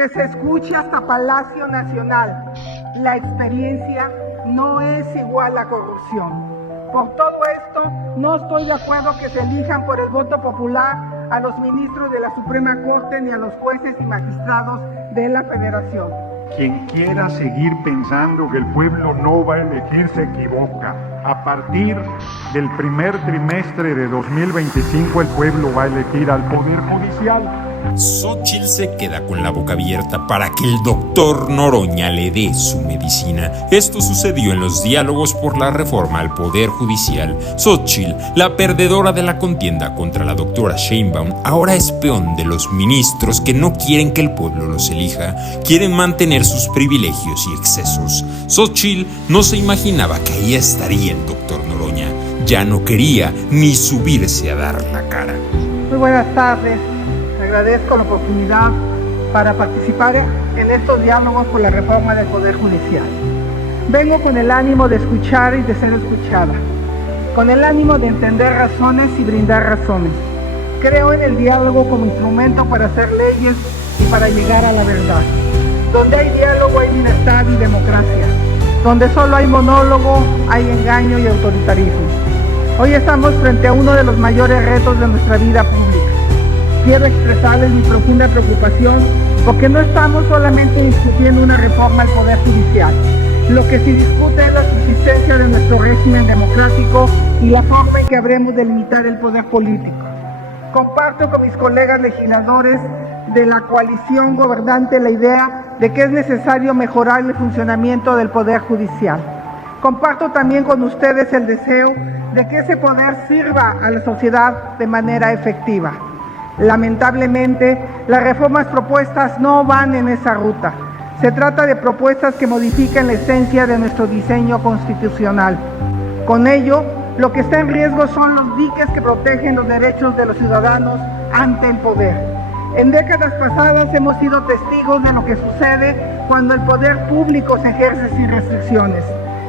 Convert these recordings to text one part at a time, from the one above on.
Que se escuche hasta Palacio Nacional. La experiencia no es igual a corrupción. Por todo esto, no estoy de acuerdo que se elijan por el voto popular a los ministros de la Suprema Corte ni a los jueces y magistrados de la Federación. Quien quiera seguir pensando que el pueblo no va a elegir se equivoca. A partir del primer trimestre de 2025 el pueblo va a elegir al Poder Judicial. Xóchitl se queda con la boca abierta para que el doctor Noroña le dé su medicina. Esto sucedió en los diálogos por la reforma al Poder Judicial. Xóchitl, la perdedora de la contienda contra la doctora Sheinbaum, ahora es peón de los ministros que no quieren que el pueblo los elija, quieren mantener sus privilegios y excesos. Xóchitl no se imaginaba que ahí estaría el doctor Noroña. Ya no quería ni subirse a dar la cara. Muy buenas tardes. Agradezco la oportunidad para participar en estos diálogos por la reforma del Poder Judicial. Vengo con el ánimo de escuchar y de ser escuchada, con el ánimo de entender razones y brindar razones. Creo en el diálogo como instrumento para hacer leyes y para llegar a la verdad. Donde hay diálogo hay libertad y democracia. Donde solo hay monólogo, hay engaño y autoritarismo. Hoy estamos frente a uno de los mayores retos de nuestra vida pública. Quiero expresarles mi profunda preocupación porque no estamos solamente discutiendo una reforma al Poder Judicial. Lo que se discute es la subsistencia de nuestro régimen democrático y la forma en que habremos de limitar el poder político. Comparto con mis colegas legisladores de la coalición gobernante la idea de que es necesario mejorar el funcionamiento del Poder Judicial. Comparto también con ustedes el deseo de que ese poder sirva a la sociedad de manera efectiva. Lamentablemente, las reformas propuestas no van en esa ruta. Se trata de propuestas que modifican la esencia de nuestro diseño constitucional. Con ello, lo que está en riesgo son los diques que protegen los derechos de los ciudadanos ante el poder. En décadas pasadas hemos sido testigos de lo que sucede cuando el poder público se ejerce sin restricciones.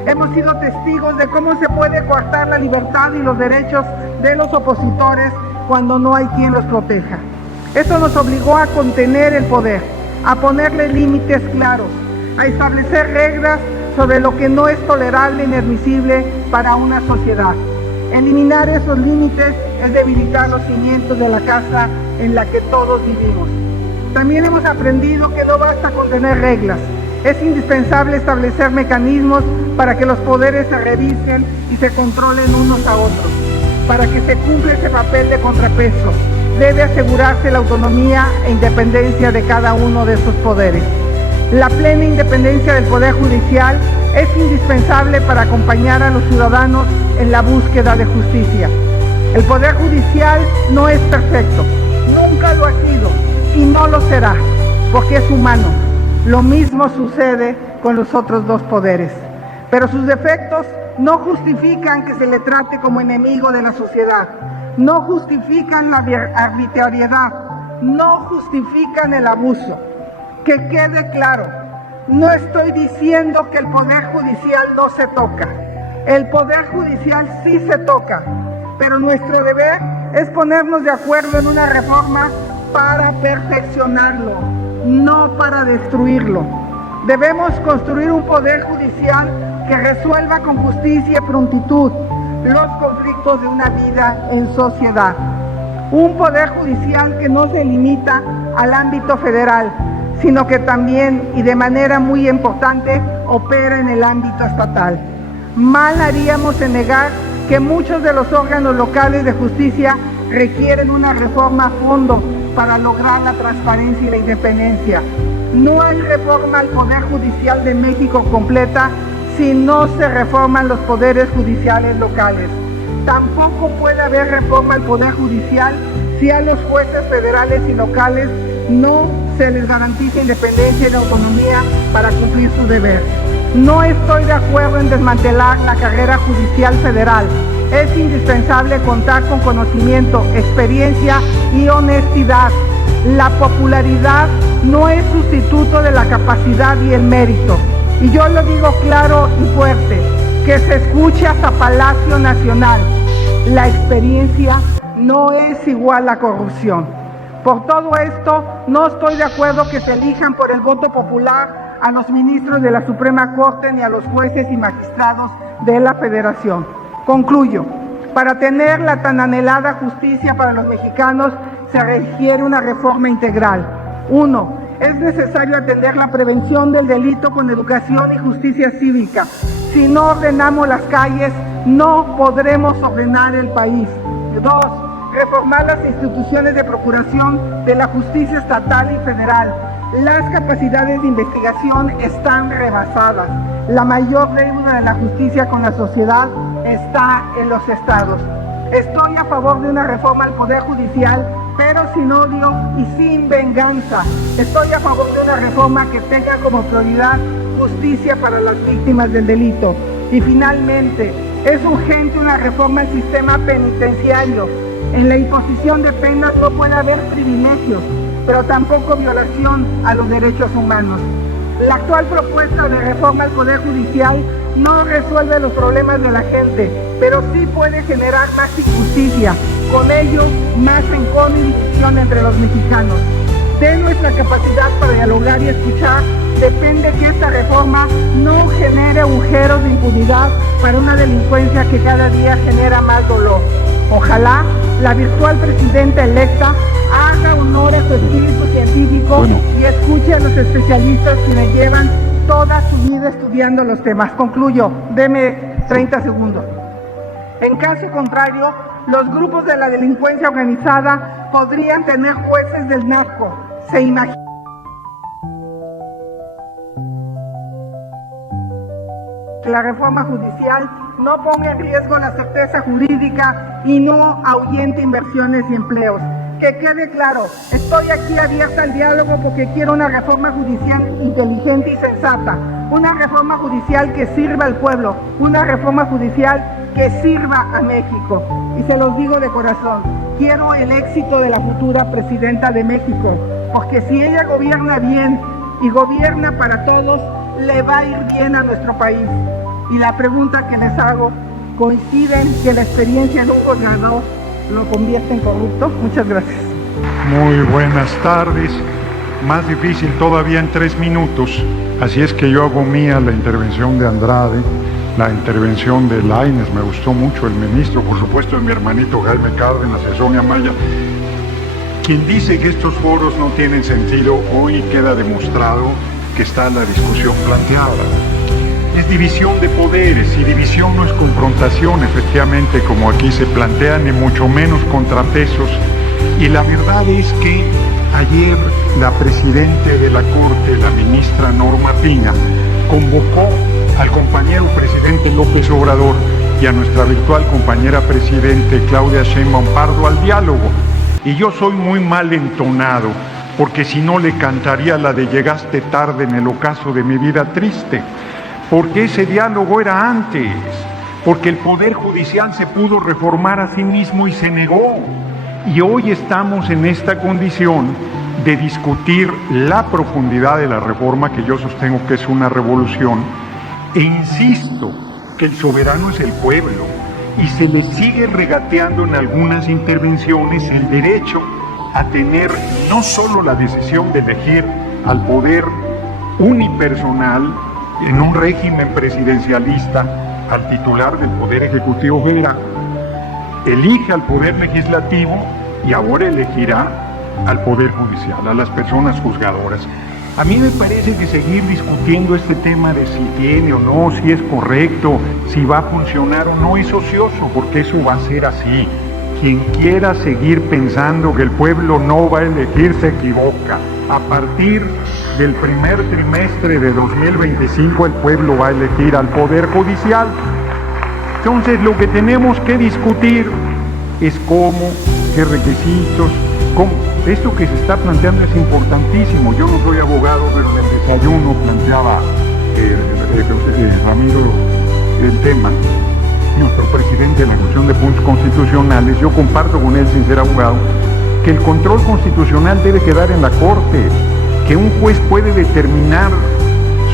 Hemos sido testigos de cómo se puede coartar la libertad y los derechos de los opositores cuando no hay quien los proteja. Esto nos obligó a contener el poder, a ponerle límites claros, a establecer reglas sobre lo que no es tolerable ni admisible para una sociedad. Eliminar esos límites es debilitar los cimientos de la casa en la que todos vivimos. También hemos aprendido que no basta con tener reglas, es indispensable establecer mecanismos para que los poderes se revisen y se controlen unos a otros. Para que se cumpla ese papel de contrapeso, debe asegurarse la autonomía e independencia de cada uno de esos poderes. La plena independencia del Poder Judicial es indispensable para acompañar a los ciudadanos en la búsqueda de justicia. El Poder Judicial no es perfecto, nunca lo ha sido y no lo será, porque es humano. Lo mismo sucede con los otros dos poderes, pero sus defectos no justifican que se le trate como enemigo de la sociedad, no justifican la arbitrariedad, no justifican el abuso. Que quede claro, no estoy diciendo que el Poder Judicial no se toca. El Poder Judicial sí se toca, pero nuestro deber es ponernos de acuerdo en una reforma para perfeccionarlo, no para destruirlo. Debemos construir un Poder Judicial que resuelva con justicia y prontitud los conflictos de una vida en sociedad. Un Poder Judicial que no se limita al ámbito federal, sino que también, y de manera muy importante, opera en el ámbito estatal. Mal haríamos en negar que muchos de los órganos locales de justicia requieren una reforma a fondo para lograr la transparencia y la independencia. No hay reforma al Poder Judicial de México completa si no se reforman los poderes judiciales locales. Tampoco puede haber reforma al Poder Judicial si a los jueces federales y locales no se les garantiza independencia y autonomía para cumplir su deber. No estoy de acuerdo en desmantelar la carrera judicial federal. Es indispensable contar con conocimiento, experiencia y honestidad. La popularidad no es sustituto de la capacidad y el mérito. Y yo lo digo claro y fuerte, que se escuche hasta Palacio Nacional. La experiencia no es igual a corrupción. Por todo esto, no estoy de acuerdo que se elijan por el voto popular a los ministros de la Suprema Corte ni a los jueces y magistrados de la Federación. Concluyo. Para tener la tan anhelada justicia para los mexicanos, se requiere una reforma integral. 1. Es necesario atender la prevención del delito con educación y justicia cívica. Si no ordenamos las calles, no podremos ordenar el país. 2. Reformar las instituciones de procuración de la justicia estatal y federal. Las capacidades de investigación están rebasadas. La mayor deuda de la justicia con la sociedad está en los estados. Estoy a favor de una reforma al Poder Judicial, pero sin odio y sin venganza. Estoy a favor de una reforma que tenga como prioridad justicia para las víctimas del delito. Y finalmente, es urgente una reforma al sistema penitenciario. En la imposición de penas no puede haber privilegios, pero tampoco violación a los derechos humanos. La actual propuesta de reforma al Poder Judicial no resuelve los problemas de la gente, pero sí puede generar más injusticia, con ello más rencor y división entre los mexicanos. De nuestra capacidad para dialogar y escuchar depende que esta reforma no genere agujeros de impunidad para una delincuencia que cada día genera más dolor. Ojalá la virtual presidenta electa haga honor a su espíritu científico y escuche a los especialistas que le llevan toda su vida estudiando los temas. Concluyo, deme 30 segundos. En caso contrario, los grupos de la delincuencia organizada podrían tener jueces del narco. ¿Se imagina? Que la reforma judicial no ponga en riesgo la certeza jurídica y no ahuyente inversiones y empleos. Que quede claro, estoy aquí abierta al diálogo porque quiero una reforma judicial inteligente y sensata, una reforma judicial que sirva al pueblo, una reforma judicial que sirva a México. Y se los digo de corazón, quiero el éxito de la futura presidenta de México, porque si ella gobierna bien y gobierna para todos, le va a ir bien a nuestro país. Y la pregunta que les hago, ¿coinciden que la experiencia de un gobernador lo convierte en corrupto? Muchas gracias. Muy buenas tardes. Más difícil todavía en 3 minutos. Así es que yo hago mía la intervención de Andrade, la intervención de Lainez. Me gustó mucho el ministro, por supuesto, de mi hermanito Jaime Cárdenas, de Sonia Maya. Quien dice que estos foros no tienen sentido, hoy queda demostrado que está la discusión planteada. Es división de poderes, y división no es confrontación, efectivamente, como aquí se plantea, ni mucho menos contrapesos. Y la verdad es que ayer la presidenta de la Corte, la ministra Norma Piña, convocó al compañero presidente López Obrador y a nuestra virtual compañera presidente Claudia Sheinbaum Pardo al diálogo. Y yo soy muy mal entonado, porque si no le cantaría la de llegaste tarde en el ocaso de mi vida triste. Porque ese diálogo era antes, porque el Poder Judicial se pudo reformar a sí mismo y se negó. Y hoy estamos en esta condición de discutir la profundidad de la reforma, que yo sostengo que es una revolución, e insisto que el soberano es el pueblo, y se le sigue regateando en algunas intervenciones el derecho a tener no solo la decisión de elegir al poder unipersonal, en un régimen presidencialista, al titular del Poder Ejecutivo Federal, elige al Poder Legislativo y ahora elegirá al Poder Judicial, a las personas juzgadoras. A mí me parece que seguir discutiendo este tema de si tiene o no, si es correcto, si va a funcionar o no, es ocioso, porque eso va a ser así. Quien quiera seguir pensando que el pueblo no va a elegir se equivoca. A partir del primer trimestre de 2025 el pueblo va a elegir al Poder Judicial. Entonces lo que tenemos que discutir es cómo, qué requisitos, cómo. Esto que se está planteando es importantísimo. Yo no soy abogado, pero en el desayuno planteaba Ramiro el tema, nuestro presidente de la Comisión de Puntos Constitucionales. Yo comparto con él, sin ser abogado, que el control constitucional debe quedar en la Corte, que un juez puede determinar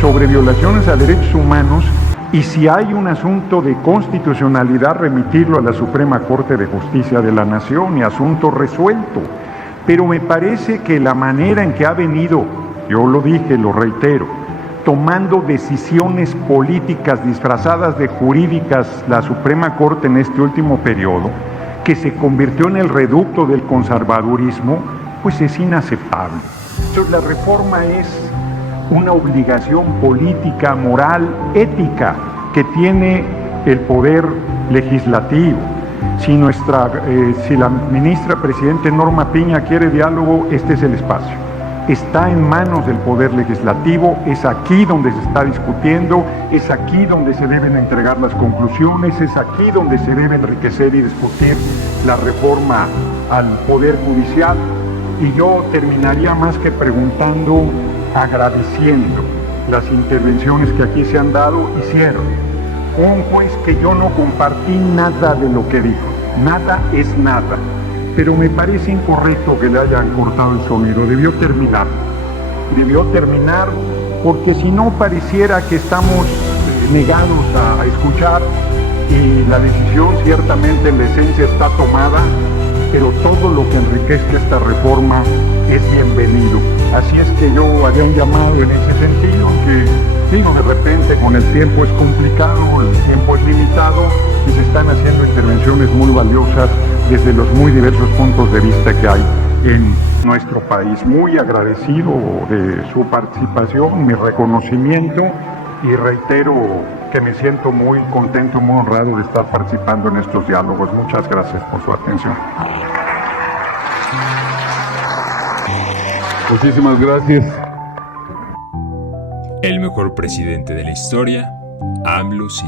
sobre violaciones a derechos humanos y si hay un asunto de constitucionalidad remitirlo a la Suprema Corte de Justicia de la Nación y asunto resuelto. pero me parece que la manera en que ha venido, yo lo dije, lo reitero, tomando decisiones políticas disfrazadas de jurídicas la Suprema Corte en este último periodo, que se convirtió en el reducto del conservadurismo, pues es inaceptable. Entonces la reforma es una obligación política, moral, ética que tiene el poder legislativo. Si la ministra Presidente Norma Piña quiere diálogo, este es el espacio. Está en manos del Poder Legislativo, es aquí donde se está discutiendo, es aquí donde se deben entregar las conclusiones, es aquí donde se debe enriquecer y discutir la reforma al Poder Judicial. Y yo terminaría más que preguntando, agradeciendo las intervenciones que aquí se han dado y cierro. Un juez que yo no compartí nada de lo que dijo, nada es nada. Pero me parece incorrecto que le hayan cortado el sonido, debió terminar porque si no pareciera que estamos negados a escuchar y la decisión ciertamente en la esencia está tomada, pero todo lo que enriquezca esta reforma es bienvenido. Así es que yo haría un llamado en ese sentido, que digo, de repente con el tiempo es complicado, el tiempo es limitado y se están haciendo intervenciones muy valiosas desde los muy diversos puntos de vista que hay en nuestro país. Muy agradecido de su participación, mi reconocimiento, y reitero que me siento muy contento, muy honrado de estar participando en estos diálogos. Muchas gracias por su atención. Muchísimas gracias. El mejor presidente de la historia, AMLO sí.